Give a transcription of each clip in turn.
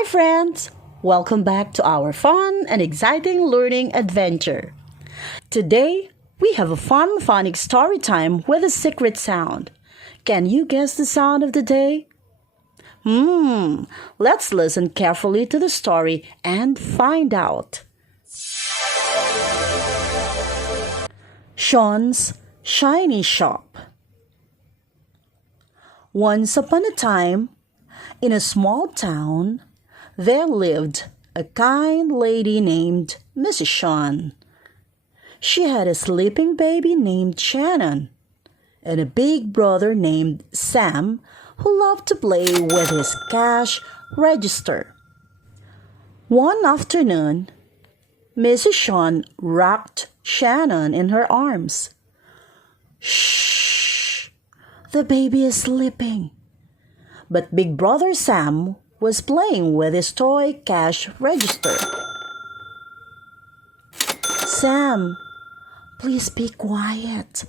Hi friends! Welcome back to our fun and exciting learning adventure. Today, we have a fun phonics story time with a secret sound. Can you guess the sound of the day? Let's listen carefully to the story and find out. Shawn's Shiny Shop. Once upon a time, in a small town, there lived a kind lady named Mrs. Shawn. She had a sleeping baby named Shannon and a big brother named Sam who loved to play with his cash register. One afternoon, Mrs. Shawn rocked Shannon in her arms. "Shh! The baby is sleeping." But Big Brother Sam was playing with his toy cash register. "Sam, please be quiet.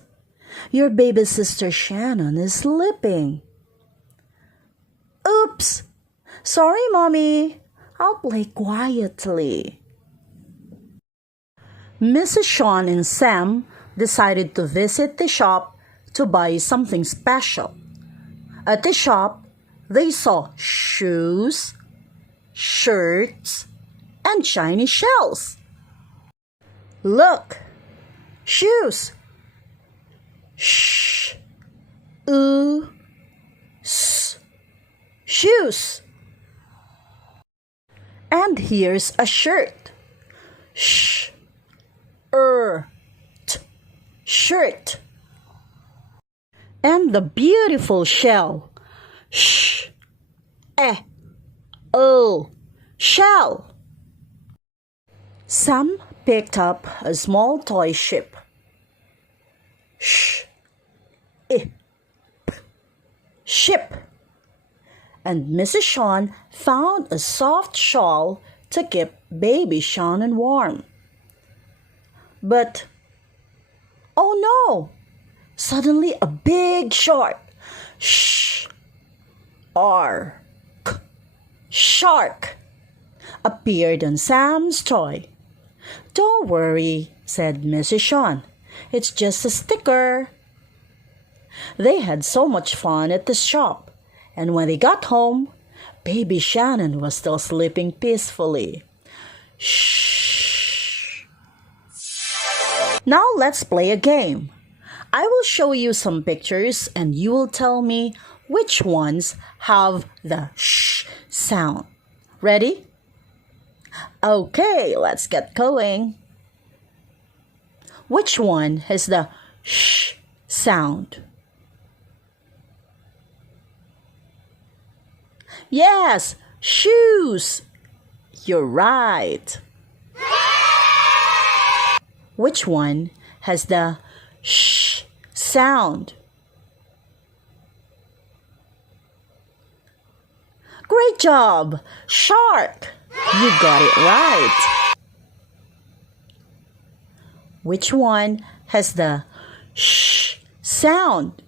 Your baby sister Shannon is sleeping." "Oops! Sorry, Mommy. I'll play quietly." Mrs. Shawn and Sam decided to visit the shop to buy something special. At the shop, they saw shoes, shirts, and shiny shells. "Look! Shoes! Shh! Ooh! S! Shoes! And here's a shirt. Shh! T! Shirt! And the beautiful shell. Shh! Shell! Sam picked up a small toy ship. Shh! Ship! And Mrs. Shawn found a soft shawl to keep baby Shannon warm. But, oh no! Suddenly a big shark. Shh! Shark! Appeared on Sam's toy. "Don't worry," said Mrs. Shawn. "It's just a sticker." They had so much fun at the shop, and when they got home, baby Shannon was still sleeping peacefully. Shh! Now let's play a game. I will show you some pictures and you will tell me which ones have the shh sound. Ready? Okay, let's get going. Which one has the shh sound? Yes, shoes. You're right. Which one has the shh sound? Great job! Shark! You got it right. Which one has the shh sound?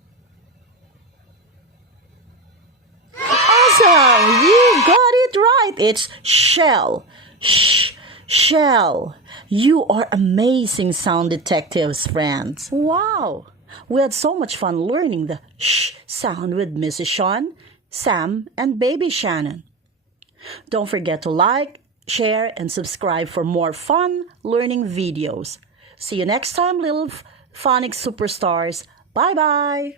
Awesome! You got it right. It's shell. Shh, shell. You are amazing sound detectives, friends. Wow! We had so much fun learning the shh sound with Mrs. Shawn, Sam, and baby Shannon. Don't forget to like, share, and subscribe for more fun learning videos. See you next time, little phonics superstars. Bye-bye!